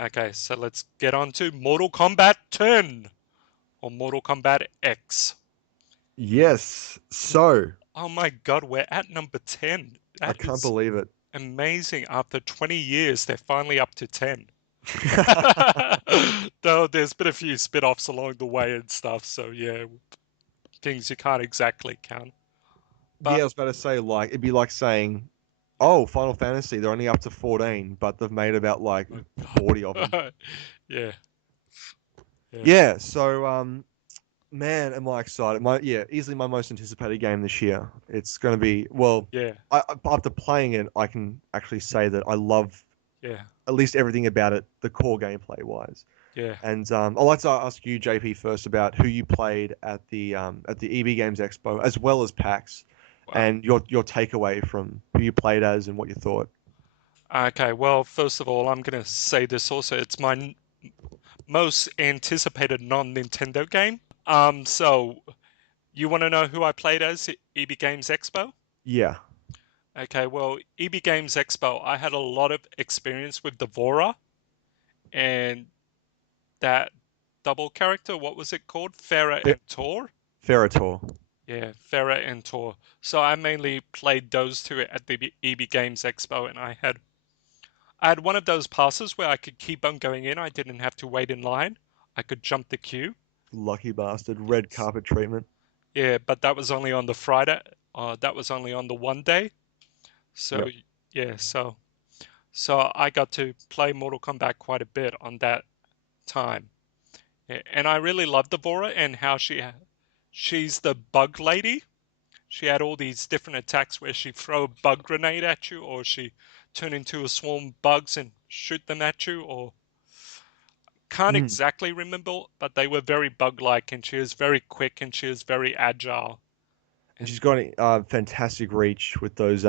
Okay, so let's get on to Mortal Kombat 10 or Mortal Kombat X. Yes. So, Oh my God, we're at number 10. I That can't is believe it. amazing. After 20 years, they're finally up to 10. Though there's been a few spin-offs along the way and stuff, so yeah, things you can't exactly count. Yeah, But I was about to say, like, it'd be like saying, oh, Final Fantasy, they're only up to 14, but they've made about like 40 of them. yeah, yeah, yeah, Yeah, so man, am I excited. Easily my most anticipated game this year. It's going to be, well, yeah, after playing it, I can actually say that I love yeah, at least everything about it, the core gameplay wise. yeah. And I'd like to ask you, JP, first about who you played at the EB Games Expo, as well as PAX, Wow. and your takeaway from who you played as and what you thought. Okay, well, first of all, I'm gonna say this also. It's my most anticipated non-Nintendo game. So you want to know who I played as at EB Games Expo? Yeah, Okay, well, EB Games Expo, I had a lot of experience with Devora and that double character. What was it called? Farah Fe- and Tor? Ferrator. Yeah, Farah and Tor. So I mainly played those two at the EB Games Expo, and I had one of those passes where I could keep on going in. I didn't have to wait in line. I could jump the queue. Lucky bastard. Red Yes. carpet treatment. Yeah, but that was only on the Friday. That was only on the one day. So Yep. yeah, so I got to play Mortal Kombat quite a bit on that time. Yeah, and I really loved Devora and how she's the bug lady. She had all these different attacks where she throw a bug grenade at you, or she turn into a swarm of bugs and shoot them at you, or can't Mm. exactly remember, but they were very bug-like, and she was very quick and she was very agile. And she's And got fantastic reach with those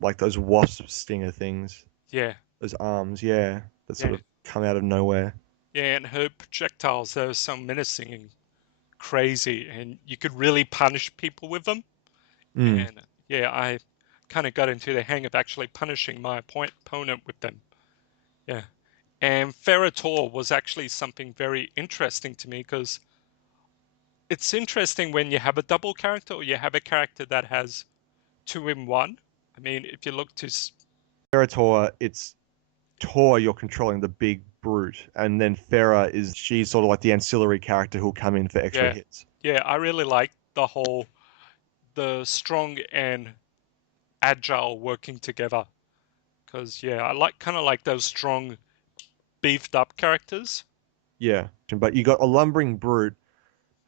like those wasp stinger things, yeah, those arms, yeah, that sort yeah, of come out of nowhere. yeah, and her projectiles, they were so menacing and crazy, and you could really punish people with them. Mm. And yeah, I kind of got into the hang of actually punishing my opponent with them. Yeah. And Ferrator was actually something very interesting to me because it's interesting when you have a double character or you have a character that has two in one. I mean, if you look to, Ferrator, it's Tor, you're controlling the big brute, and then Farah is she's sort of like the ancillary character who'll come in for extra yeah, hits. yeah, I really like the strong and agile working together because, yeah, I like kind of like those strong, beefed up characters. Yeah, but you got a lumbering brute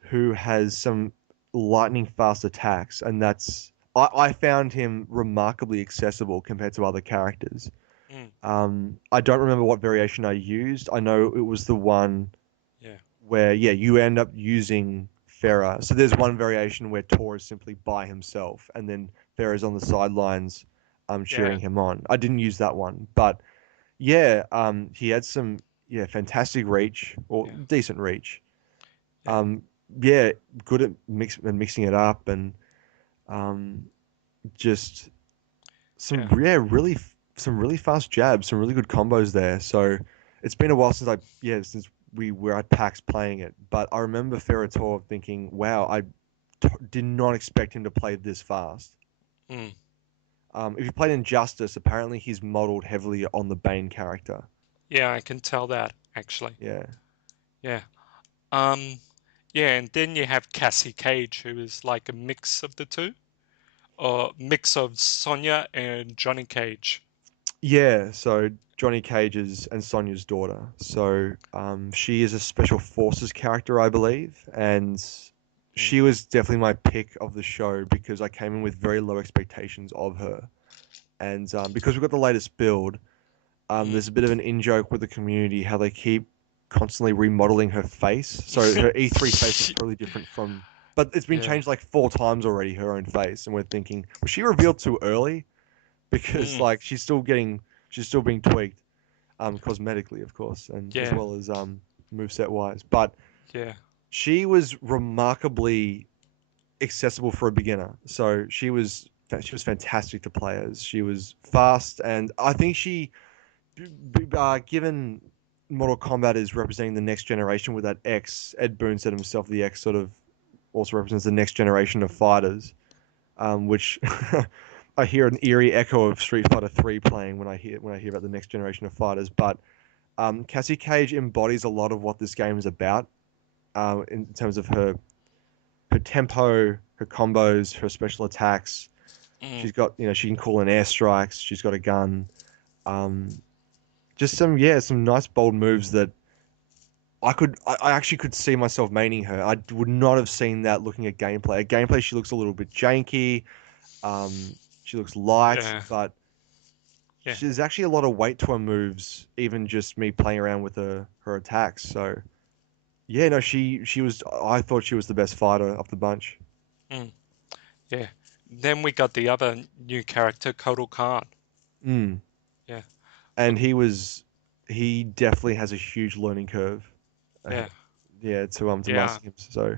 who has some lightning fast attacks, and I found him remarkably accessible compared to other characters. Mm, I don't remember what variation I used. I know it was the one yeah, where, yeah, you end up using Farah. So there's one variation where Tor is simply by himself, and then Farah's on the sidelines, yeah, cheering him on. I didn't use that one, but yeah, he had some, yeah, fantastic reach or yeah, decent reach. yeah, Um, yeah, good at mixing it up and um, just yeah. some really fast jabs, some really good combos there. So it's been a while since we were at PAX playing it, but I remember Ferrator thinking, wow, did not expect him to play this fast. Mm, If you played Injustice, apparently he's modeled heavily on the Bane character. yeah, I can tell that actually. Yeah. Yeah. Um, yeah, and then you have Cassie Cage, who is like a mix of the two, or mix of Sonya and Johnny Cage. Yeah, so Johnny Cage's and Sonya's daughter. So she is a special forces character, I believe, and Mm, she was definitely my pick of the show because I came in with very low expectations of her. And because we've got the latest build, mm. there's a bit of an in-joke with the community how they keep constantly remodeling her face. So her E3 face is totally different from, but it's been Yeah. changed like 4 times already, her own face, and we're thinking, was she revealed too early? Because Mm, like she's still being tweaked cosmetically, of course, and as yeah. well as moveset wise. But Yeah. she was remarkably accessible for a beginner. So she was fantastic to play as. She was fast, and I think given. Mortal Kombat is representing the next generation with that X. Ed Boon said himself, the X sort of also represents the next generation of fighters, which I hear an eerie echo of Street Fighter 3 playing when I hear about the next generation of fighters. But Cassie Cage embodies a lot of what this game is about, in terms of her tempo, her combos, her special attacks. Mm, She's got, she can call in airstrikes. She's got a gun. Um, just some nice bold moves that I actually could see myself maining her. I would not have seen that looking at gameplay. At gameplay, she looks a little bit janky. She looks light, yeah, but yeah, there's actually a lot of weight to her moves, even just me playing around with her attacks. So yeah, no, she was. I thought she was the best fighter of the bunch. mm, yeah. Then we got the other new character, Kotal Khan. Mm. Yeah, And he definitely has a huge learning curve. yeah, Yeah, to yeah. master him. So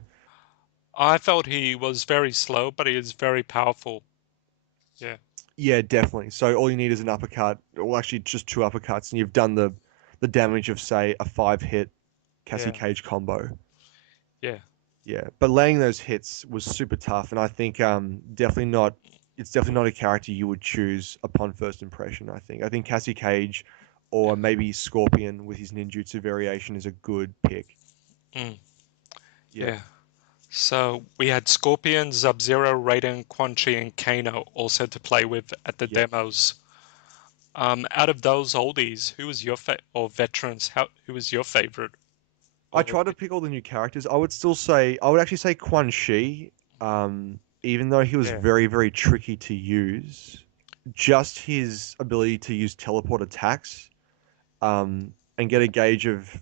I felt he was very slow, but he is very powerful. Yeah, yeah, definitely. So all you need is an uppercut, well, actually just two uppercuts, and you've done the damage of say a 5 hit Cassie yeah, Cage combo. yeah, Yeah, but laying those hits was super tough, and I think definitely not. It's definitely not a character you would choose upon first impression. I think Cassie Cage, yeah. or maybe Scorpion with his ninjutsu variation is a good pick. Mm, Yeah, yeah. So we had Scorpion, Sub-Zero, Raiden, Quan Chi, and Kano also to play with at the yep. demos. Out of those oldies, who was your or veterans? Who was your favorite? I Or tried to pick all the new characters. I would actually say Quan Chi, even though he was yeah, very, very tricky to use. Just his ability to use teleport attacks, and get yeah, a gauge of.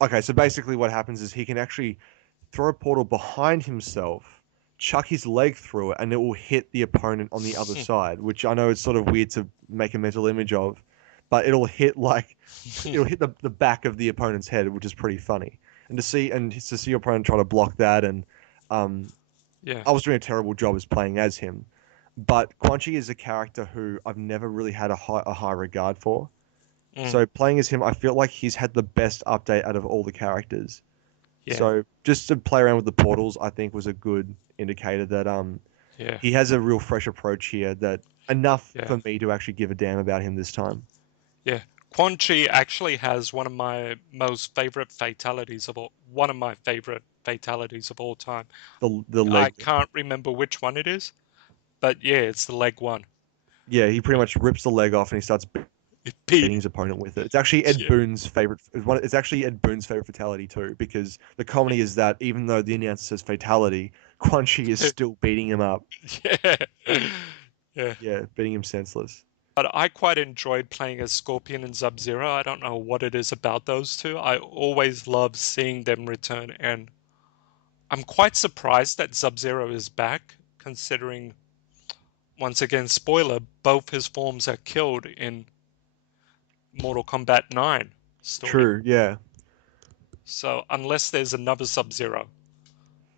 Okay, so basically what happens is he can actually throw a portal behind himself, chuck his leg through it, and it will hit the opponent on the other side, which I know it's sort of weird to make a mental image of, but it'll hit the back of the opponent's head, which is pretty funny. And to see your opponent try to block that, and um, yeah, I was doing a terrible job as playing as him. But Quan Chi is a character who I've never really had a high regard for. mm, So playing as him, I feel like he's had the best update out of all the characters. yeah, So just to play around with the portals, I think was a good indicator that yeah, he has a real fresh approach here, that enough yeah, for me to actually give a damn about him this time. yeah. Quan Chi actually has one of my most favorite fatalities of all, one of my favorite fatalities of all time. The I leg, can't remember which one it is, but yeah, it's the leg one. yeah, he pretty Yeah, much rips the leg off and he starts it beating beat. his opponent with it. It's actually Ed Yeah, Boon's favorite. It's actually Ed Boon's favorite fatality too, because the comedy is that even though the announcer says fatality, Quan Chi is yeah, still beating him up. yeah, yeah. Yeah, beating him senseless. But I quite enjoyed playing as Scorpion and Sub-Zero. I don't know what it is about those two. I always love seeing them return, and I'm quite surprised that Sub-Zero is back, considering, once again, spoiler, both his forms are killed in Mortal Kombat 9 story. True. Yeah. So, unless there's another Sub-Zero.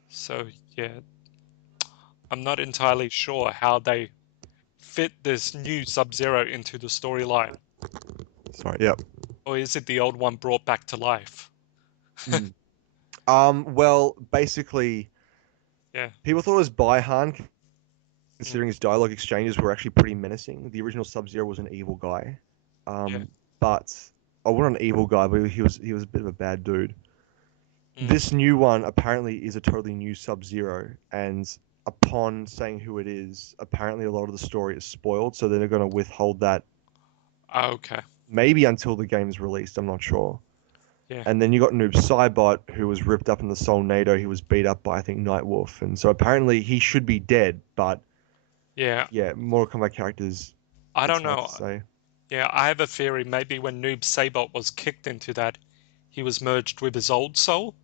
So, yeah, I'm not entirely sure how they fit this new Sub-Zero into the storyline. Sorry. Yep. Or is it the old one brought back to life? Mm. Well, basically, Yeah. people thought it was Baihan, Mm, considering his dialogue exchanges were actually pretty menacing. The original Sub-Zero was an evil guy, yeah. but I wasn't an evil guy, but he was a bit of a bad dude. Mm. This new one apparently is a totally new Sub-Zero, and upon saying who it is, apparently a lot of the story is spoiled, so they're going to withhold that Okay. maybe until the game is released. I'm not sure. Yeah. And then you got Noob Saibot, who was ripped up in the Soul NATO. He was beat up by, I think, Nightwolf. And so apparently he should be dead. But Yeah. yeah, Mortal Kombat characters, I it's don't hard to know. say. Yeah, I have a theory. Maybe when Noob Sabot was kicked into that, he was merged with his old soul,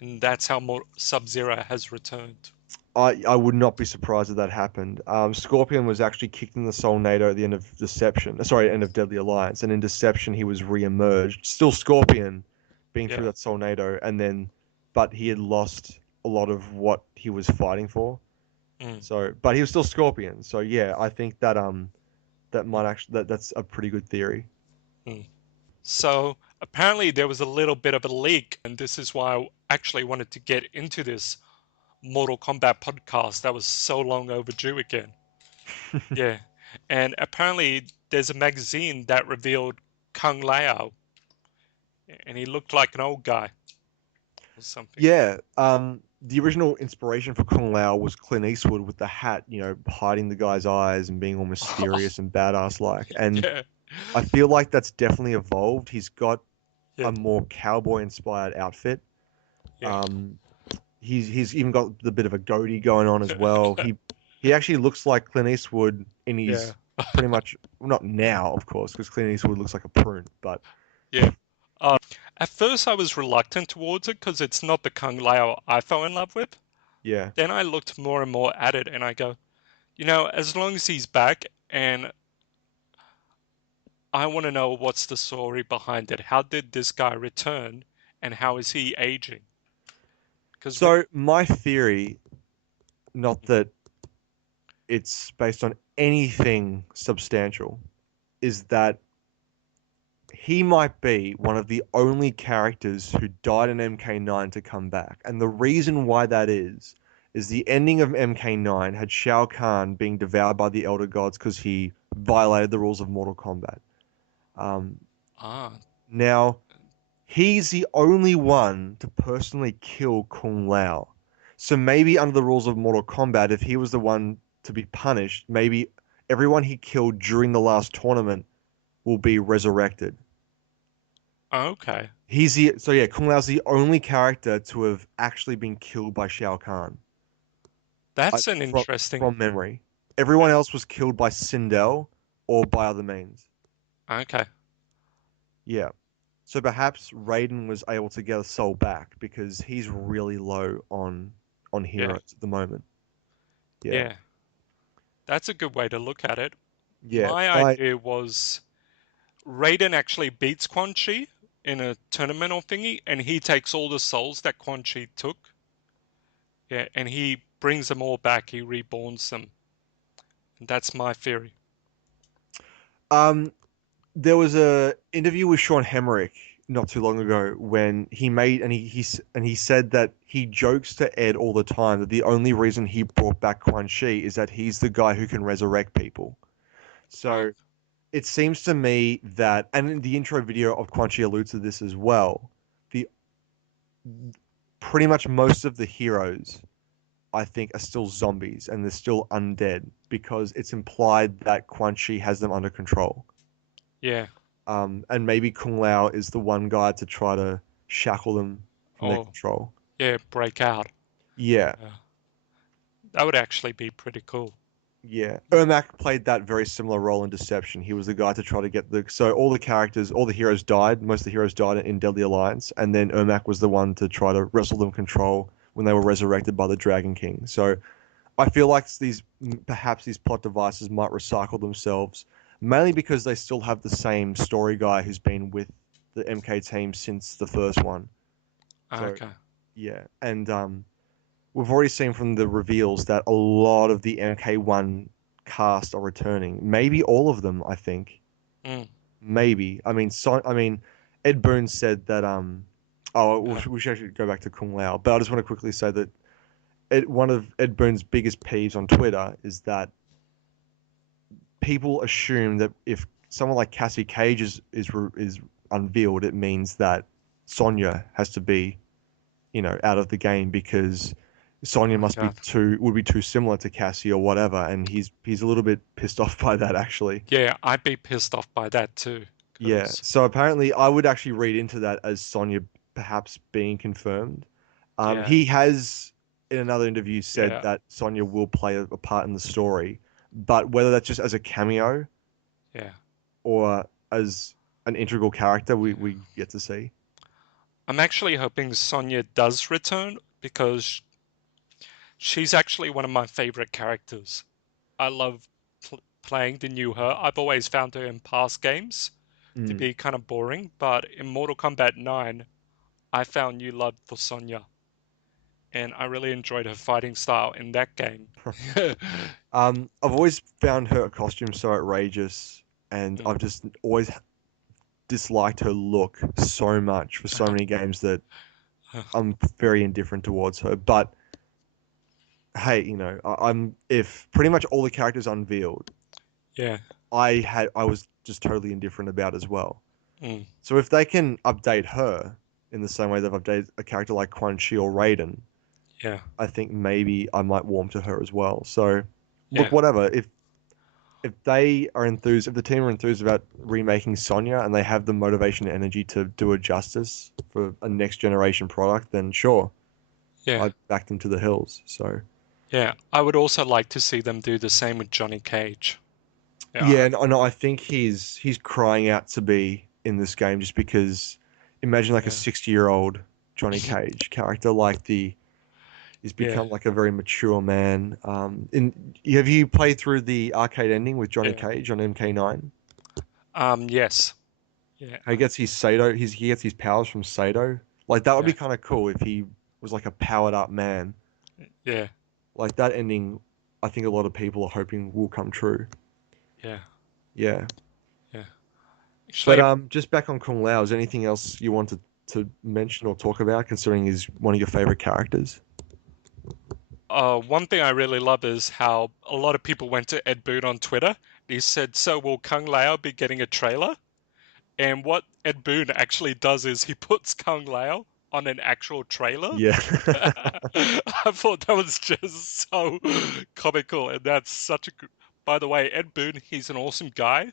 and that's how Sub-Zero has returned. I would not be surprised if that happened. Scorpion was actually kicked in the Soul NATO at the end of Deception. Sorry, end of Deadly Alliance. And in Deception, he was re-emerged. Still Scorpion, being through Yeah. that Soul NATO. But he had lost a lot of what he was fighting for. Mm, So, but he was still Scorpion. So yeah, I think that that mm, might actually that's a pretty good theory. mm. So apparently there was a little bit of a leak, and this is why I actually wanted to get into this Mortal Kombat podcast that was so long overdue again. Yeah. And apparently there's a magazine that revealed Kung Lao, and he looked like an old guy or something. Yeah, the original inspiration for Kung Lao was Clint Eastwood with the hat, hiding the guy's eyes and being all mysterious and badass like. And Yeah. I feel like that's definitely evolved. He's got Yeah. a more cowboy inspired outfit. Yeah. Um, he's even got the bit of a goatee going on as well. He actually looks like Clint Eastwood in Yeah. his pretty much, well, not now, of course, because Clint Eastwood looks like a prune, but Yeah. At first I was reluctant towards it because it's not the Kung Lao I fell in love with. yeah. Then I looked more and more at it and I go, as long as he's back, and I want to know what's the story behind it. How did this guy return and how is he aging? Because So my theory, not that it's based on anything substantial, is that he might be one of the only characters who died in MK9 to come back. And the reason why that is the ending of MK9 had Shao Kahn being devoured by the Elder Gods because he violated the rules of Mortal Kombat. Um, ah, Now, he's the only one to personally kill Kung Lao. So maybe under the rules of Mortal Kombat, if he was the one to be punished, maybe everyone he killed during the last tournament will be resurrected. okay, Kung Lao's the only character to have actually been killed by Shao Kahn. that's an From interesting. from memory. Everyone else was killed by Sindel or by other means. Okay, Yeah. So perhaps Raiden was able to get a soul back because he's really low on yeah, heroes at the moment. Yeah. yeah, that's a good way to look at it. Yeah. My I idea was Raiden actually beats Quan Chi in a tournament or thingy, and he takes all the souls that Quan Chi took, yeah, and he brings them all back. He reborns them. And that's my theory. um there was a interview with Sean Hemmerich not too long ago when he made and he said that he jokes to Ed all the time that the only reason he brought back Quan Chi is that he's the guy who can resurrect people. Uh, So it seems to me that, and in the intro video of Quan Chi alludes to this as well, the pretty much most of the heroes I think are still zombies and they're still undead because it's implied that Quan Chi has them under control. yeah. And maybe Kung Lao is the one guy to try to shackle them from their Oh, control. yeah. Break out. Yeah, Yeah. That would actually be pretty cool. yeah. Ermac played that very similar role in Deception. He was the guy to try to get so all the characters, all the heroes died. Most of the heroes died in Deadly Alliance, and then Ermac was the one to try to wrestle them control when they were resurrected by the Dragon King. So I feel like perhaps these plot devices might recycle themselves, mainly because they still have the same story guy who's been with the MK team since the first one. So Okay. yeah, and we've already seen from the reveals that a lot of the MK1 cast are returning. Maybe all of them, I think. Mm, Maybe. I mean, Ed Boon said that oh, yeah. we should actually go back to Kung Lao, but I just want to quickly say that one of Ed Boon's biggest peeves on Twitter is that people assume that if someone like Cassie Cage is unveiled, it means that Sonya has to be, out of the game because Sonya Oh must be God. would be too similar to Cassie or whatever, and he's a little bit pissed off by that actually. Yeah, I'd be pissed off by that too. Yeah. Cause So apparently, I would actually read into that as Sonya perhaps being confirmed. yeah, He has in another interview said yeah, that Sonya will play a part in the story, but whether that's just as a cameo yeah, or as an integral character, yeah. we get to see. I'm actually hoping Sonya does return because she's actually one of my favorite characters. I love playing the new her. I've always found her in past games to Mm. be kind of boring, but in Mortal Kombat 9, I found new love for Sonya, and I really enjoyed her fighting style in that game. I've always found her costume so outrageous, and Mm, I've just always disliked her look so much for so many games that I'm very indifferent towards her. But hey, I'm if pretty much all the characters unveiled, Yeah. I was just totally indifferent about as well. Mm. So if they can update her in the same way they've updated a character like Quan Chi or Raiden, Yeah. I think maybe I might warm to her as well. So look, Yeah. whatever. If they are enthused, if the team are enthused about remaking Sonya and they have the motivation and energy to do it justice for a next generation product, then sure, Yeah. I'd back them to the hills. So Yeah. I would also like to see them do the same with Johnny Cage. yeah, Yeah. and I think he's crying out to be in this game just because imagine like a Yeah. 60-year-old Johnny Cage character like the he's Yeah. become like a very mature man. Have you played through the arcade ending with Johnny Yeah. Cage on MK9? Yes. Yeah. How he gets his Sato, he gets his powers from Sato. Like that would Yeah. be kind of cool if he was like a powered up man. Yeah. Like that ending, I think a lot of people are hoping will come true. Yeah. Yeah. Yeah. But Actually, just back on Kung Lao, is there anything else you wanted to mention or talk about, considering he's one of your favorite characters? one thing I really love is how a lot of people went to Ed Boon on Twitter. He said, "So will Kung Lao be getting a trailer?" And what Ed Boon actually does is he puts Kung Lao on an actual trailer. Yeah. I thought that was just so comical, and that's such a. By the way, Ed Boon, he's an awesome guy.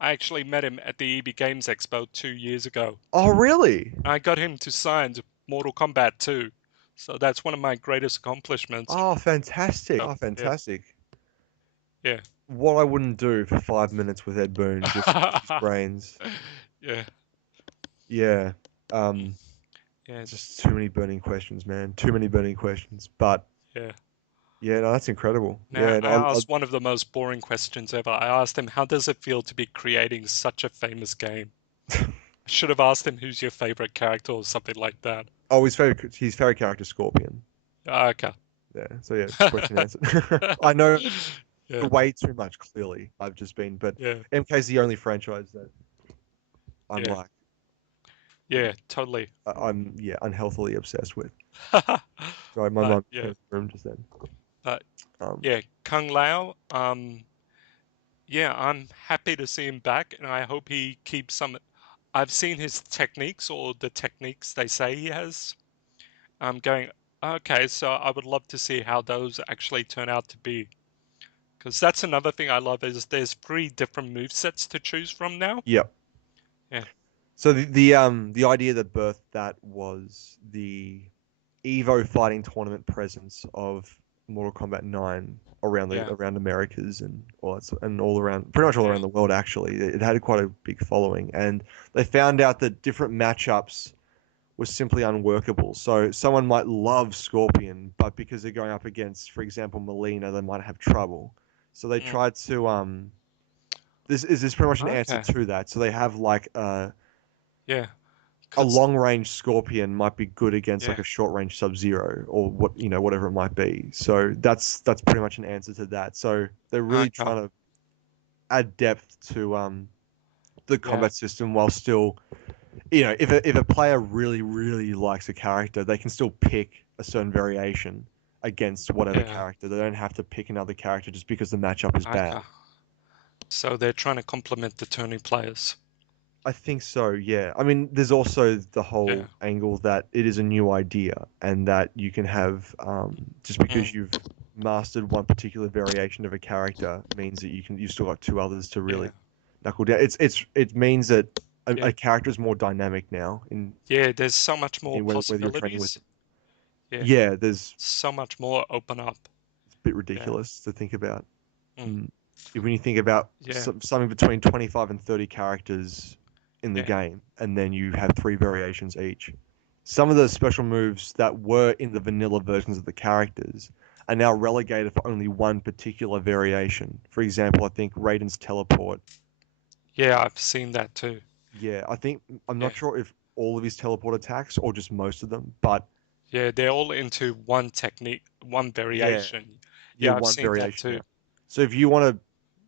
I actually met him at the EB Games Expo 2 years ago. Oh, really? I got him to sign Mortal Kombat 2. So that's one of my greatest accomplishments. Oh, fantastic. Oh, Oh, yeah, fantastic. yeah. What I wouldn't do for 5 minutes with Ed Boon, just to pick his brains. Yeah, Yeah. mm, Um, yeah, just too many burning questions, man. Too many burning questions. But yeah. yeah, no, that's incredible. Now, Yeah, I no, asked one of the most boring questions ever. I asked him, how does it feel to be creating such a famous game? I should have asked him, who's your favorite character or something like that. oh, his favorite character, Scorpion. Ah, okay. Yeah. So yeah, question answered. I know Yeah, way too much. Clearly, I've just been, but yeah, MK's the only franchise that I'm yeah, like, yeah, totally. I'm yeah unhealthily obsessed with. Sorry, my But mum came yeah, in the room just then. but Um, yeah, Kung Lao. Yeah, I'm happy to see him back, and I hope he keeps some. I've seen his techniques or the techniques they say he has. I'm going, okay, so I would love to see how those actually turn out to be. Because that's another thing I love is there's 3 different move sets to choose from now. yep. Yeah, So the idea that birthed that was the Evo fighting tournament presence of Mortal Kombat 9 around the yeah, around Americas and and all around pretty much all yeah, around the world actually. It had quite a big following and they found out that different matchups was simply unworkable. So someone might love Scorpion, but because they're going up against, for example, Melina, they might have trouble. So they mm, tried to this pretty much an answer okay, to that. So they have like yeah, a cause long range Scorpion might be good against like yeah, a short range Sub Zero or whatever it might be. So that's pretty much an answer to that. So they're really okay, trying to add depth to the yeah, combat system while still if a player really likes a character, they can still pick a certain variation against whatever yeah, character. They don't have to pick another character just because the matchup is bad. okay. So they're trying to complement the turning players. I think so, yeah. I mean, there's also the Yeah, whole angle that it is a new idea and that you can have just because mm, you've mastered one particular variation of a character means that you've still got 2 others to yeah, really knuckle down. It means that yeah, a character is more dynamic now yeah. There's so much more in whether you're training with. possibilities. Yeah, Yeah, there's so much more open up. it's a bit Yeah, ridiculous to think about. mm, Mm. When you think about yeah, something between 25 and 30 characters in the yeah, game, and then you have 3 variations each. Some of the special moves that were in the vanilla versions of the characters are now relegated for only one particular variation. For example, I think Raiden's teleport. yeah. I've seen that too. Yeah, I'm Yeah, not sure if all of his teleport attacks or just most of them, but yeah. They're all into one technique, one yeah, variation. yeah, Yeah, I've one seen that variation too. now. So if you want to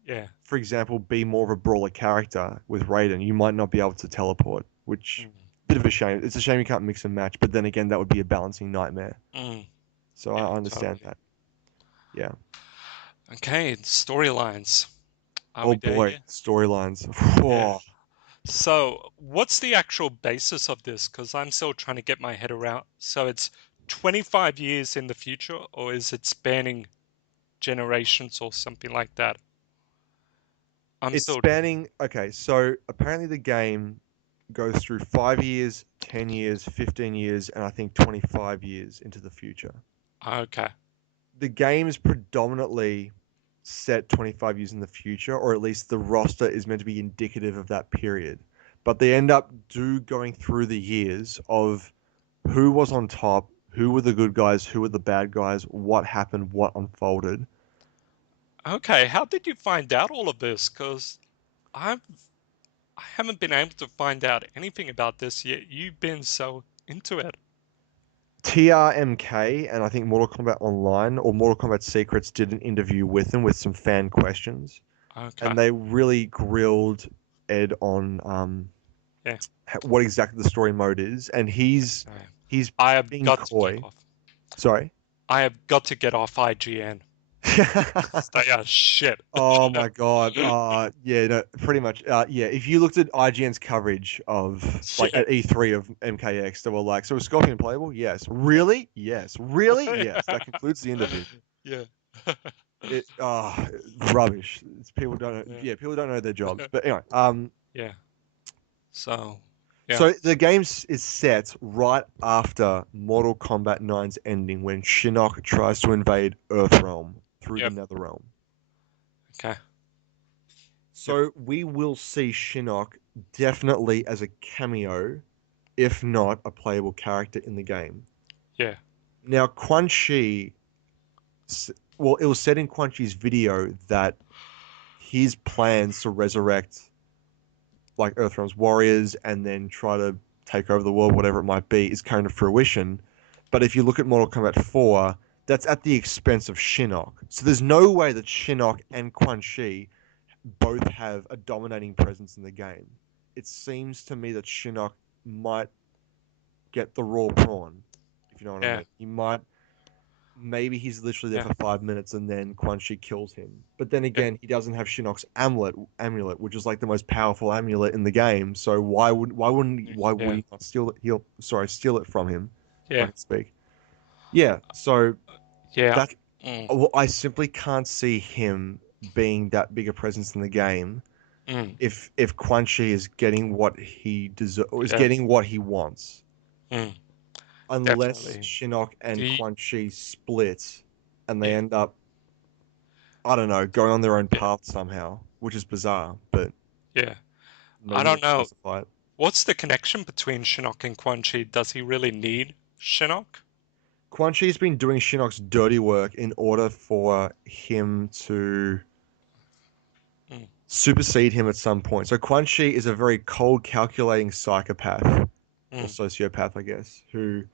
Yeah, for example, be more of a brawler character with Raiden, you might not be able to teleport, which Mm, bit of a shame. It's a shame you can't mix and match, but then again, that would be a balancing nightmare. mm, So yeah, I understand totally. that. Yeah. Okay, storylines. Are Oh we there boy, yet? storylines. Yeah. Oh, So, what's the actual basis of this? Because I'm still trying to get my head around. So, it's 25 years in the future, or is it spanning generations or something like that? I'm it's still. spanning. Okay, so apparently the game goes through 5 years, 10 years, 15 years, and I think 25 years into the future. Okay. The game is predominantly set 25 years in the future, or at least the roster is meant to be indicative of that period. But they end up going through the years of who was on top, who were the good guys, who were the bad guys, what happened, what unfolded. Okay. How did you find out all of this? Because I've I haven't been able to find out anything about this yet. You've been so into it. TRMK and I think Mortal Kombat Online or Mortal Kombat Secrets did an interview with them with some fan questions, Okay. and they really grilled Ed on Yeah. what exactly the story mode is, and Okay. he's I have being got to get coy. off. Sorry. I have got to get off IGN. They are shit. Oh my God. Yeah, no, pretty much. Yeah, if you looked at IGN's coverage of like Shit. at E3 of MKX, they were like, "So is Scorpion playable?" Yes. Really? Yes. Really? Yes. That concludes the interview. Yeah. It rubbish. It's people don't know, Yeah. yeah, people don't know their jobs. But anyway, Yeah. So, yeah. so the game is set right after Mortal Kombat 9's ending when Shinnok tries to invade Earthrealm through the Yep. Netherrealm. Okay. Yep. So we will see Shinnok definitely as a cameo, if not a playable character in the game. Yeah. Now, Quan Chi, well, it was said in Quan Chi's video that his plans to resurrect like Earthrealm's warriors and then try to take over the world, whatever it might be, is coming to fruition. But if you look at Mortal Kombat 4, that's at the expense of Shinnok. So there's no way that Shinnok and Quan Chi both have a dominating presence in the game. It seems to me that Shinnok might get the raw prawn, if you know what I Yeah. mean. He might, maybe he's literally there Yeah. for 5 minutes and then Quan Chi kills him. But then Yeah. again, he doesn't have Shinnok's amulet, which is like the most powerful amulet in the game. So why would Yeah. he not steal it from him, if I Yeah. can speak. Yeah, so Yeah. that Mm. well, I simply can't see him being that big a presence in the game Mm. if Quan Chi is getting what he deserves or is Yeah. getting what he wants, Mm. unless Definitely. Shinnok Do and you, Quan Chi split and they yeah. end up, I don't know, going on their own Yeah. path somehow, which is bizarre, but Yeah. I maybe they don't can know. justify it. What's the connection between Shinnok and Quan Chi? Does he really need Shinnok? Quan Chi's been doing Shinnok's dirty work in order for him to Mm. supersede him at some point. So Quan Chi is a very cold, calculating psychopath or Mm. sociopath, I guess, who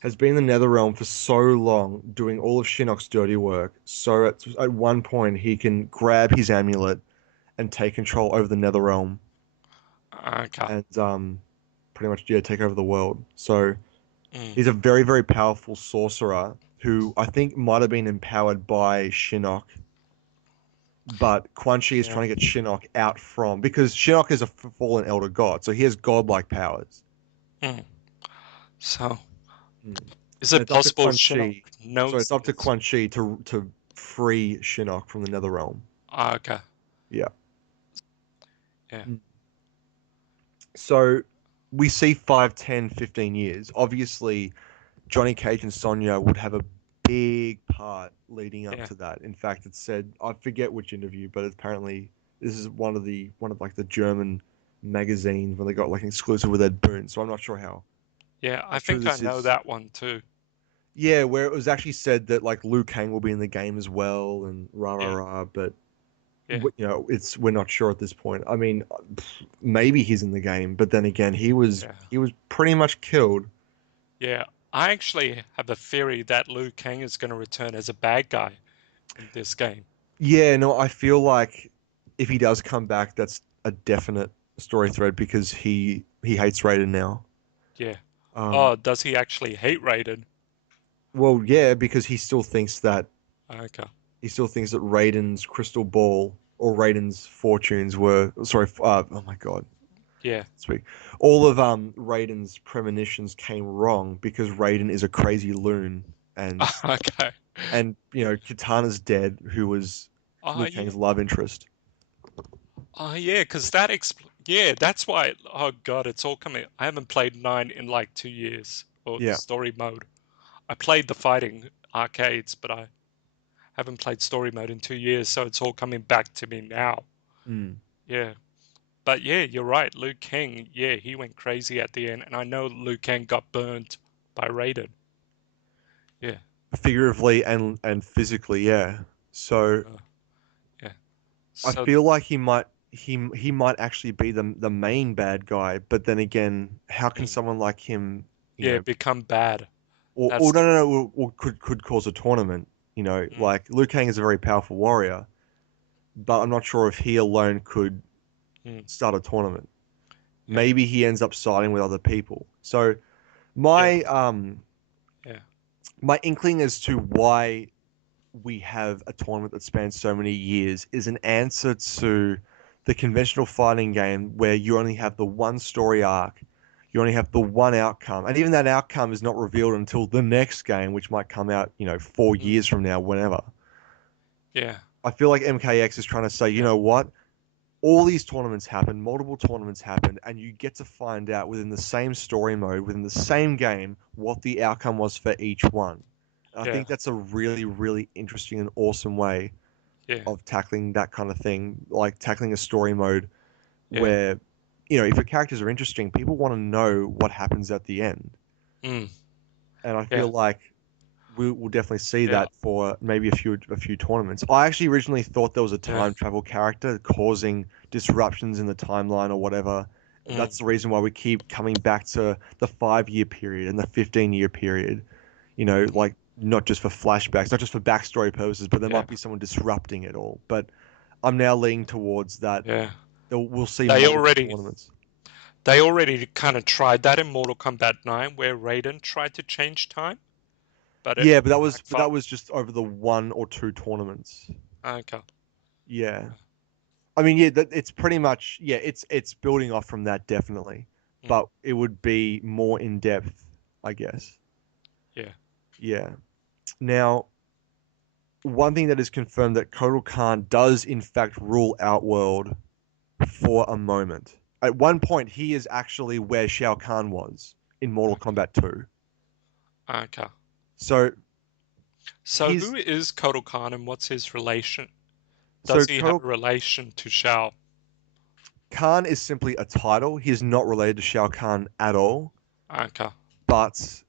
has been in the Netherrealm for so long, doing all of Shinnok's dirty work. So at one point, he can grab his amulet and take control over the Netherrealm Okay. and pretty much take over the world. So Mm. he's a very very powerful sorcerer who I think might have been empowered by Shinnok, but Quan Chi is Yeah. trying to get Shinnok out from because Shinnok is a fallen elder god, so he has godlike powers. Mm. So, Hmm. is And it it's up to possible Quan Shinnok Chi. So it's knows up to this? Quan Chi to free Shinnok from the Netherrealm. Okay. Yeah. Yeah. Mm. So we see 5, 10, 15 years. Obviously, Johnny Cage and Sonya would have a big part leading up Yeah. to that. In fact, it said I forget which interview, but apparently this is one of like the German magazines when they got like an exclusive with Ed Boon. So I'm not sure Yeah. how I true think I this know is. that one too. Yeah, where it was actually said that like Liu Kang will be in the game as well and rah rah Yeah. rah, but Yeah. we're not sure at this point. I mean, maybe he's in the game, but then again, Yeah. he was pretty much killed. Yeah. I actually have a theory that Liu Kang is going to return as a bad guy in this game. Yeah, no, I feel like if he does come back, that's a definite story thread because he hates Raiden now. Yeah. Um, Oh, does he actually hate Raiden? well, yeah, because Okay. he still thinks that Raiden's crystal ball or Raiden's fortunes were sorry. Oh my God, Yeah. speak. All of Raiden's premonitions came wrong because Raiden is a crazy loon, and Okay. Kitana's dead, who was Oh, Liu yeah. Kang's love interest. Oh, yeah, because yeah, that's why. Oh, God, it's all coming. I haven't played 9 in like 2 years, or Yeah. story mode. I played the fighting arcades, but I haven't played story mode in 2 years, so it's all coming back to me now. Mm. Yeah. But yeah, you're right. Liu Kang, yeah, he went crazy at the end, and I know Liu Kang got burnt by Raiden. Yeah. Figuratively and physically, yeah. So Uh, yeah. I So, feel like he might actually be the main bad guy, but then again, how can mm, someone like him, you yeah, know, become bad. or That's no the. no no, or could cause a tournament, Mm, like Liu Kang is a very powerful warrior, but I'm not sure if he alone could mm, start a tournament. yeah. Maybe he ends up siding with other people. So Yeah. my Yeah. my inkling as to why we have a tournament that spans so many years is an answer to the conventional fighting game where you only have the one story arc, you only have the one outcome, and even that outcome is not revealed until the next game, which might come out, 4 years Mm, from now, whenever. yeah. I feel like MKX is trying to say, you Yeah. know what? All these tournaments happen, multiple tournaments happen, and you get to find out within the same story mode, within the same game, what the outcome was for each one. And I Yeah. think that's a really, really interesting and awesome way Yeah. of tackling that kind of thing, like tackling a story mode Yeah. where, if your characters are interesting, people want to know what happens at the end. Mm, And I yeah. feel like we'll definitely see Yeah. that for maybe a few tournaments. I actually originally thought there was a Yeah. time travel character causing disruptions in the timeline or whatever. Mm, That's the reason why we keep coming back to the 5 year period and the 15-year period. Like not just for flashbacks, not just for backstory purposes, but there yeah. might be someone disrupting it all. But I'm now leaning towards that. Yeah. We'll see They multiple already tournaments. they already kind of tried that in Mortal Kombat 9 where Raiden tried to change time, but it Yeah, but that was but backfired. that was just over the one or two tournaments. Okay. Yeah. I mean, yeah, it's pretty much yeah, it's building off from that definitely, Mm, but it would be more in depth, I guess. yeah. Yeah. Now, one thing that is confirmed that Kotal Khan does in fact rule Outworld for a moment. At one point, he is actually where Shao Kahn was in Mortal Okay. Kombat 2. Okay. So So who he's is Kotal Khan and what's his relation? so Does he have Kotal a relation to Shao? Khan is simply a title. He is not related to Shao Kahn at all. Okay. But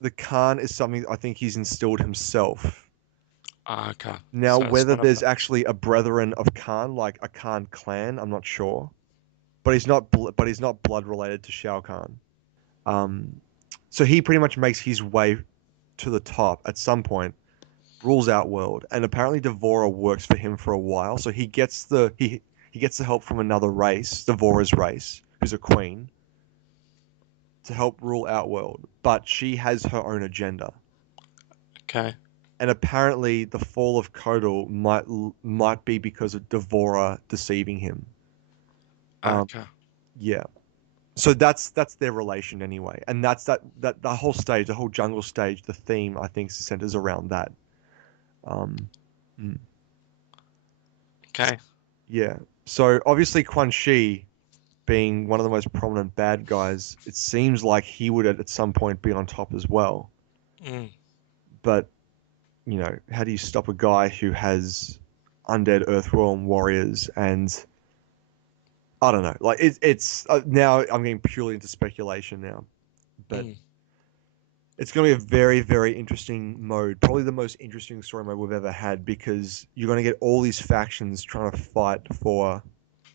the Khan is something I think he's instilled himself. Okay. Now, So whether sort of there's actually a brethren of Khan, like a Khan clan, I'm not sure. But he's not blood related to Shao Kahn. Um, so he pretty much makes his way to the top at some point, rules out world, and apparently Devora works for him for a while. So he gets the help from another race, Devora's race, who's a queen, to help rule Outworld, but she has her own agenda. okay. And apparently, the fall of Kotal might be because of Devora deceiving him. Um, Okay. yeah. So that's their relation anyway, and that the whole stage, the whole jungle stage, the theme I think centers around that. Um, mm, Okay. yeah. So obviously Quan Chi being one of the most prominent bad guys, it seems like he would at some point be on top as well. Mm, But how do you stop a guy who has undead Earthrealm warriors and I don't know. Like it's now I'm getting purely into speculation now, but mm, it's going to be a very, very interesting mode. Probably the most interesting story mode we've ever had because you're going to get all these factions trying to fight for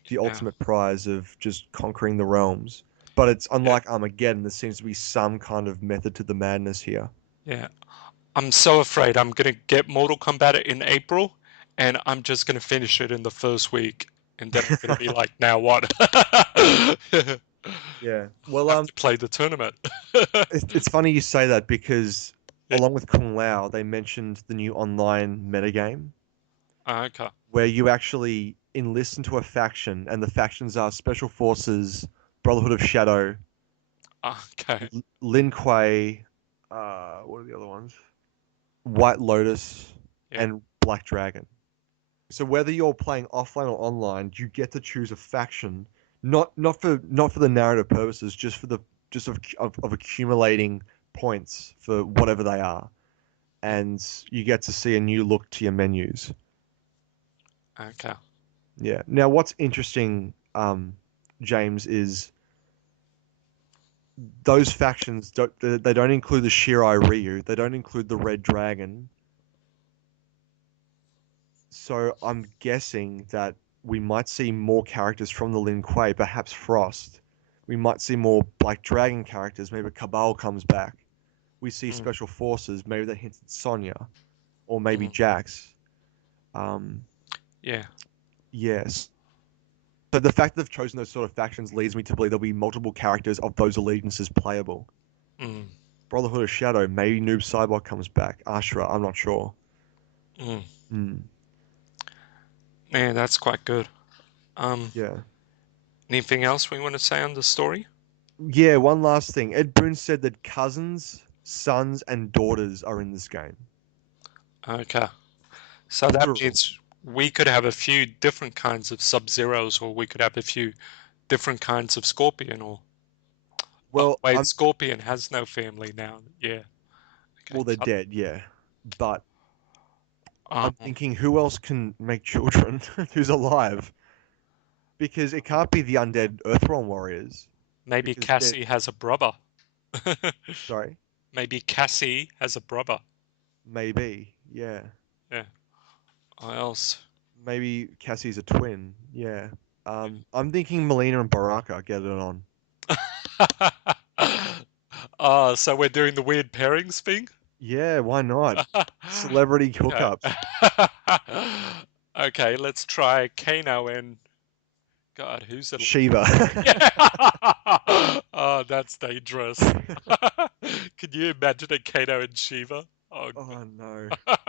the yeah. ultimate prize of just conquering the realms. But it's Yeah. unlike Armageddon. There seems to be some kind of method to the madness here. Yeah. I'm so afraid I'm gonna get Mortal Kombat in April, and I'm just gonna finish it in the first week, and then I'm gonna be like, now what? Yeah. Well, Have to play the tournament. it's funny you say that because Yeah. along with Kung Lao, they mentioned the new online metagame Okay. where you actually enlist into a faction, and the factions are Special Forces, Brotherhood of Shadow, Okay. Lin Kuei, what are the other ones? White Lotus, Yeah. and Black Dragon. So whether you're playing offline or online, you get to choose a faction, not for the narrative purposes, just of accumulating points for whatever they are, and you get to see a new look to your menus. Okay. Yeah. Now, what's interesting, James, is those factions they don't include the Shirai Ryu, they don't include the Red Dragon. So I'm guessing that we might see more characters from the Lin Kuei, perhaps Frost. We might see more Black Dragon characters. Maybe Kabal comes back. We see Mm, Special Forces. Maybe they hint at Sonya, or maybe mm, Jax. Um, yeah. yes. So the fact that they've chosen those sort of factions leads me to believe there'll be multiple characters of those allegiances playable. Mm, Brotherhood of Shadow. Maybe Noob Saibot comes back. Ashra. I'm not sure. mm. Hmm. Man, that's quite good. Um, Yeah. anything else we want to say on the story? Yeah, one last thing. Ed Boon said that cousins, sons, and daughters are in this game. Okay. So that Plural. means we could have a few different kinds of Sub-Zeros, or we could have a few different kinds of Scorpion, or oh Well, wait, I'm Scorpion has no family now. Yeah. Okay. well, they're dead, yeah. But I'm Um, thinking who else can make children who's alive? Because it can't be the undead Earthrealm warriors. maybe Because they're Cassie has a brother. sorry, Maybe Cassie has a brother. maybe, yeah. Yeah. Or else. Maybe Cassie's a twin, yeah. Yeah. I'm thinking Melina and Baraka get it on. So we're doing the weird pairings thing? Yeah, why not? Celebrity Okay. hookups. Okay, let's try Kano and God, who's it? Shiva. Yeah. Oh, that's dangerous. Can you imagine a Kano and Shiva? Oh, Oh no. God.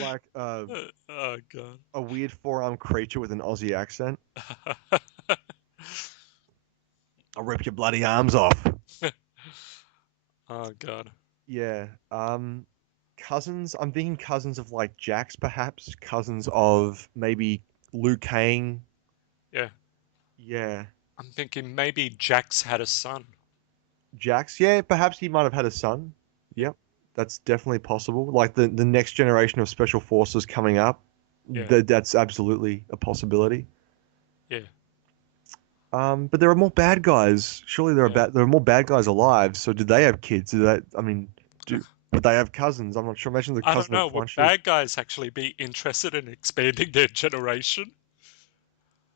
Like Oh, God. a weird four-armed creature with an Aussie accent. I'll rip your bloody arms off. Oh, God. Yeah. Cousins. I'm thinking cousins of like Jax, perhaps. Cousins of maybe Liu Kang. Yeah. Yeah. I'm thinking maybe Jax had a son. Jax. Yeah, perhaps he might have had a son. Yep. That's definitely possible. Like the next generation of special forces coming up. Yeah. That's absolutely a possibility. Yeah. But there are more bad guys. Surely Yeah. there are more bad guys alive. So did they have kids? I mean, would they have cousins? I'm not sure. Imagine the I don't cousin of know. Quan Would Chi's. bad guys actually be interested in expanding their generation?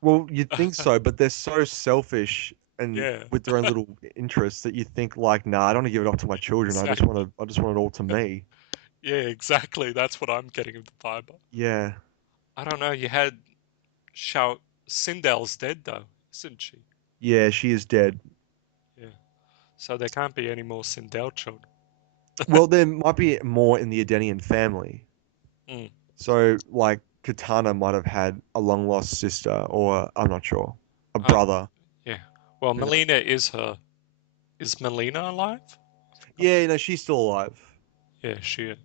Well, you'd think so, but they're so selfish and Yeah. with their own little interests that you think like, nah, I don't want to give it up to my children. Exactly. I just want it all to me. Yeah, exactly. That's what I'm getting of the vibe. Yeah. I don't know. You had Shao Sindel's dead though, isn't she? Yeah, she is dead. Yeah. So there can't be any more Sindel children. Well, there might be more in the Edenian family. Mm. So, like, Katana might have had a long lost sister, or I'm not sure, a Uh, brother. yeah. Well, Who knows? Melina is her. Is Melina alive? Yeah, no, she's still alive. Yeah, she is.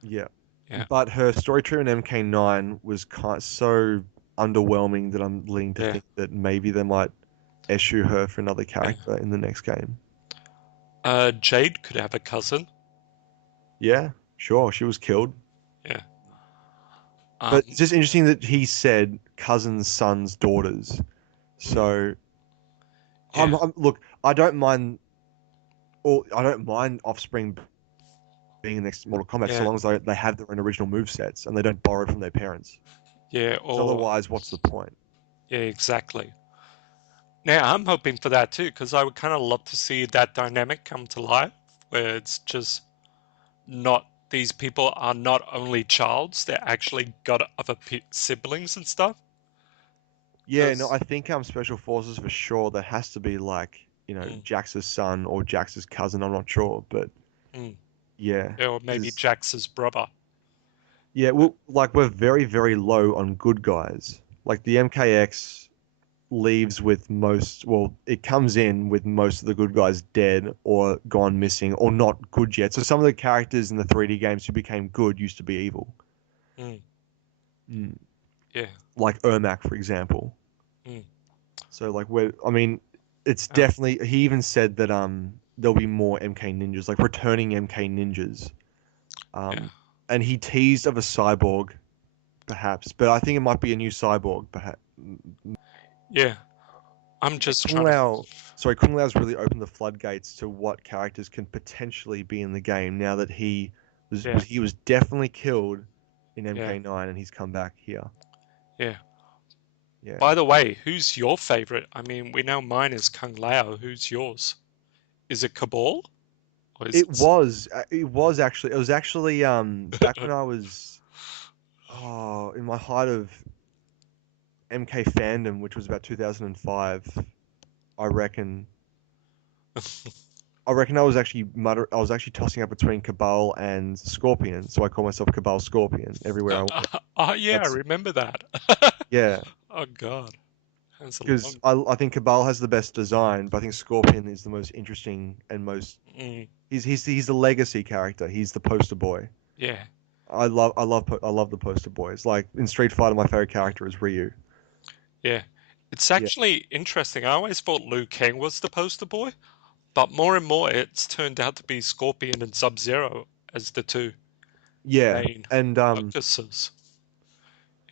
Yeah. Yeah. But her story tree in MK9 was so underwhelming that I'm leaning to Yeah. think that maybe they might issue her for another Yeah. character in the next game. Jade could have a cousin. Yeah, sure, she was killed. Yeah. But it's Um. just interesting that he said cousins, sons, daughters. mm, So yeah. look, I don't mind offspring being in the next Mortal Kombat so Yeah. long as they have their own original move sets and they don't borrow from their parents. Yeah. Because Or otherwise, what's the point? yeah. Exactly. Now I'm hoping for that too, because I would kind of love to see that dynamic come to life, where it's just not. these people are not only childs, they're actually got other siblings and stuff. Yeah, no, Because I think Special Forces for sure. There has to be like, mm, Jax's son or Jax's cousin. I'm not sure, but mm, yeah, or maybe because Jax's brother. yeah, Uh, we're very very low on good guys. Like the MKX leaves with most, well, it comes in with most of the good guys dead or gone missing or not good yet. So some of the characters in the 3D games who became good used to be evil. mm, Mm. yeah. Like Ermac, for example. Mm, So I mean, it's oh, definitely, he even said that there'll be more MK ninjas, like returning MK ninjas. yeah. Um and he teased of a cyborg, perhaps, but I think it might be a new cyborg, perhaps. Yeah. I'm Yeah, just trying to. Kung Lao's really opened the floodgates to what characters can potentially be in the game now that Yeah. he was definitely killed in Yeah. MK9 and he's come back here. Yeah. Yeah. By the way, who's your favorite? I mean, we know mine is Kung Lao. Who's yours? Is it Kabal? Or is it. It was actually back when I was in my height of MK fandom, which was about 2005, I reckon. I was actually tossing up between Cabal and Scorpion, so I call myself Cabal Scorpion everywhere I went. Oh, yeah, I That's remember that. yeah, Oh, God. That's a because long. I think Cabal has the best design, but I think Scorpion is the most interesting and most Mm, he's the legacy character. He's the poster boy. yeah. I love the poster boys. Like in Street Fighter, my favorite character is Ryu. Yeah. It's Yeah, actually interesting. I always thought Liu Kang was the poster boy, but more and more it's turned out to be Scorpion and Sub Zero as the two yeah, main and focuses.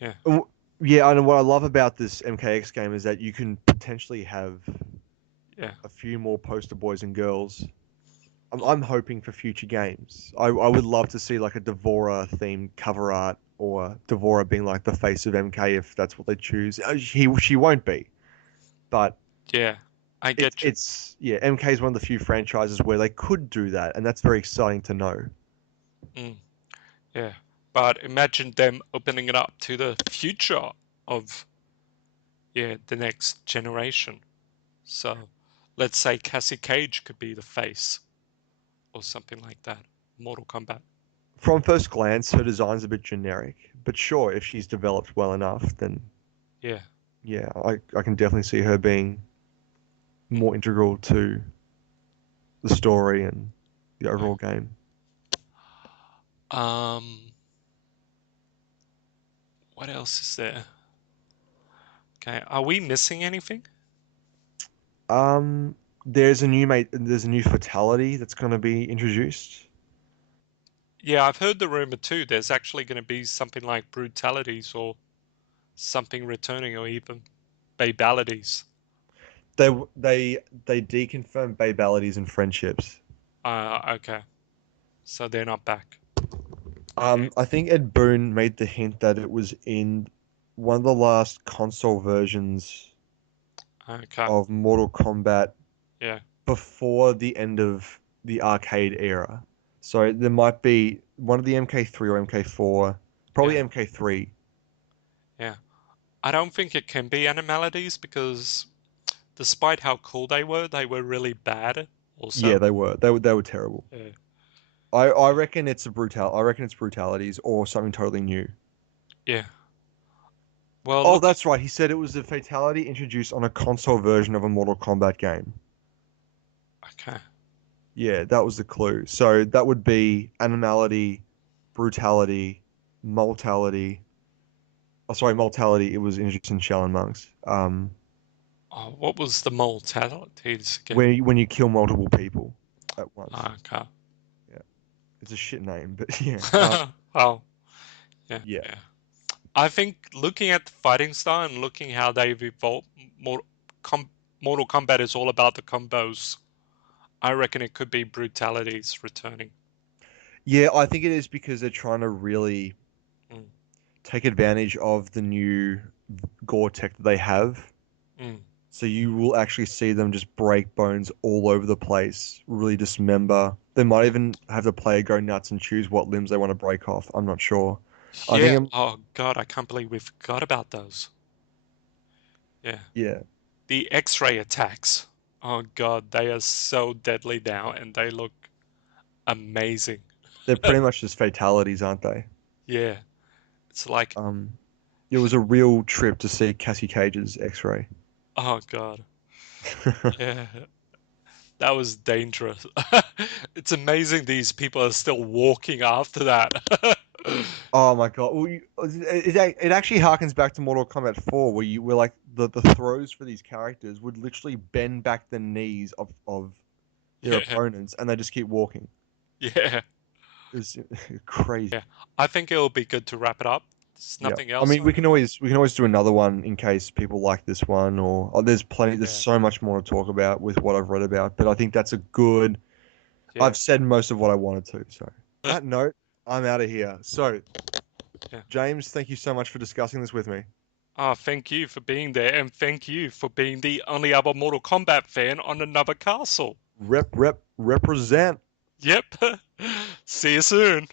Yeah. w- yeah. And what I love about this MKX game is that you can potentially have Yeah. a few more poster boys and girls. Mm, I'm hoping for future games. I would love to see like a Devora themed cover art or Devora being like the face of MK if that's what they choose. She won't be, but yeah. I get you. yeah, MK is one of the few franchises where they could do that, and that's very exciting to know. Mm, yeah. But imagine them opening it up to the future of, yeah, the next generation. So let's say Cassie Cage could be the face or something like that. Mortal Kombat. From first glance, her design's a bit generic, but sure, if she's developed well enough, then Yeah. yeah, I can definitely see her being Mm, more integral to the story and the yeah. overall game. Um, what else is there? Okay, are we missing anything? Um, there's a new fatality that's going to be introduced. Yeah, I've heard the rumor too. There's actually going to be something like brutalities or something returning, or even babalities. They deconfirmed babalities and friendships. Okay, so they're not back. I think Ed Boon made the hint that it was in one of the last console versions Okay, of Mortal Kombat yeah, before the end of the arcade era. So there might be one of the MK3 or MK4, probably yeah, MK3. yeah. I don't think it can be animalities because despite how cool they were really bad Yeah, also. they were. They were terrible. Yeah, I reckon I reckon it's brutalities or something totally new. yeah. Well, Oh, look at. that's right. He said it was a fatality introduced on a console version of a Mortal Kombat game. Okay, Yeah, that was the clue. So that would be animality, brutality, mortality. Oh, sorry, mortality. It was introduced in Shell and Monks. oh, what was the mortalities again? When you kill multiple people at once. Okay. Yeah, it's a shit name, but yeah. Oh, yeah, Yeah, yeah. I think looking at the fighting style and looking how they've evolved, more com Mortal Kombat is all about the combos. I reckon it could be brutalities returning. yeah. I think it is because they're trying to really Mm, take advantage of the new gore tech that they have. mm. So you will actually see them just break bones all over the place, really dismember. They might even have the player go nuts and choose what limbs they want to break off. I'm not sure. I think Yeah. I'm, Oh God, I can't believe we forgot about those. Yeah. yeah, The X-ray attacks. Oh God, they are so deadly now, and they look amazing. they're pretty much just fatalities, aren't they? Yeah. It's like, Um, it was a real trip to see Cassie Cage's X-ray. oh God. Yeah. That was dangerous. It's amazing these people are still walking after that. Oh my God. Well, it actually harkens back to Mortal Kombat 4, where you were like the throws for these characters would literally bend back the knees of their Yeah. opponents, and they just keep walking. Yeah. It was crazy. Yeah. I think it'll be good to wrap it up. There's Yeah. nothing I else. mean, we can always do another one in case people like this one, or there's plenty. There's Yeah. so much more to talk about with what I've read about, but I think that's a good. Yeah. I've said most of what I wanted to. So, on that note, I'm out of here. So, Yeah. James, thank you so much for discussing this with me. Thank you for being there, and thank you for being the only other Mortal Kombat fan on another castle. Represent. Yep. See you soon.